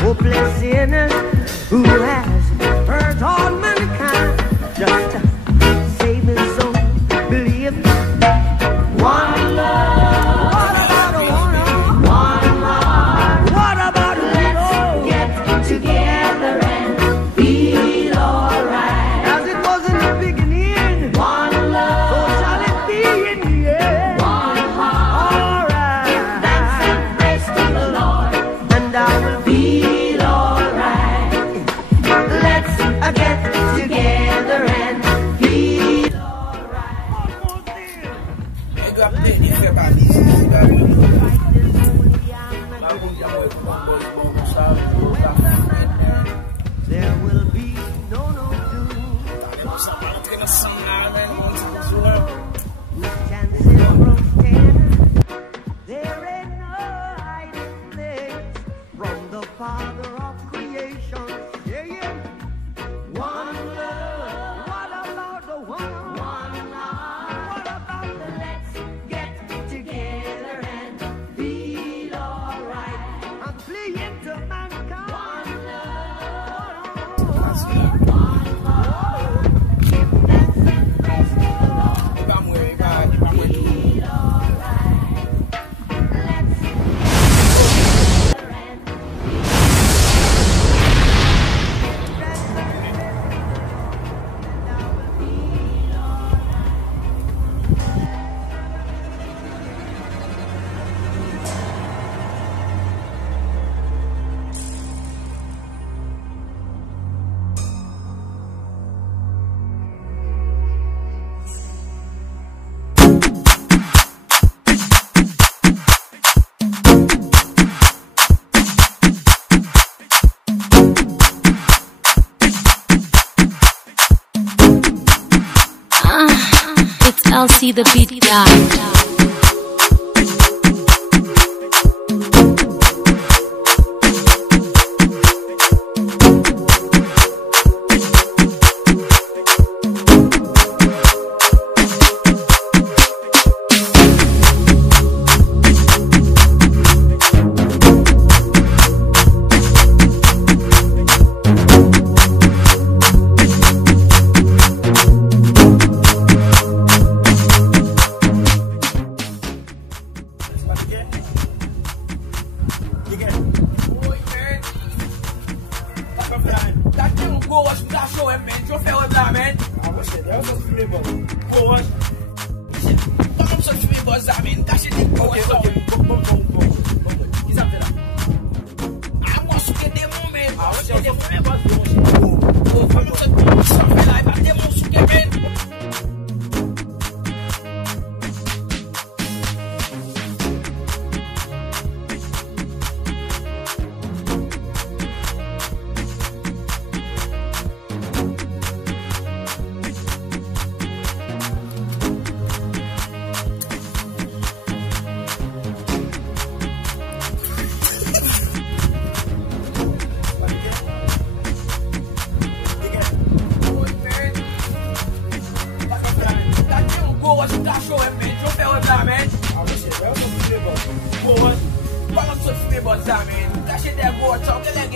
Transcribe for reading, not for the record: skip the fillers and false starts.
hopeless sinners who has hurt all mankind. Just save his soul, believe one love. What about a one heart? What about a little? Get together and feel alright. As it was in the beginning, one love. So shall it be in the end. One heart. Alright. Give thanks and praise to the Lord, and I will feel alright. Let's get together and feel alright. There will be no doom. We can still protest. There ain't no hiding place from the Father of creation. Yeah, yeah. One love. What about the one heart? What about the let's get together and feel alright? I'm fleeing to mankind. One love. One heart. Give thanks and praise to the Lord. Feel alright. Let's get together and It's LC the beat guy. Vamos sofrer, botar, man. Cachê de agora, tchau, que legal.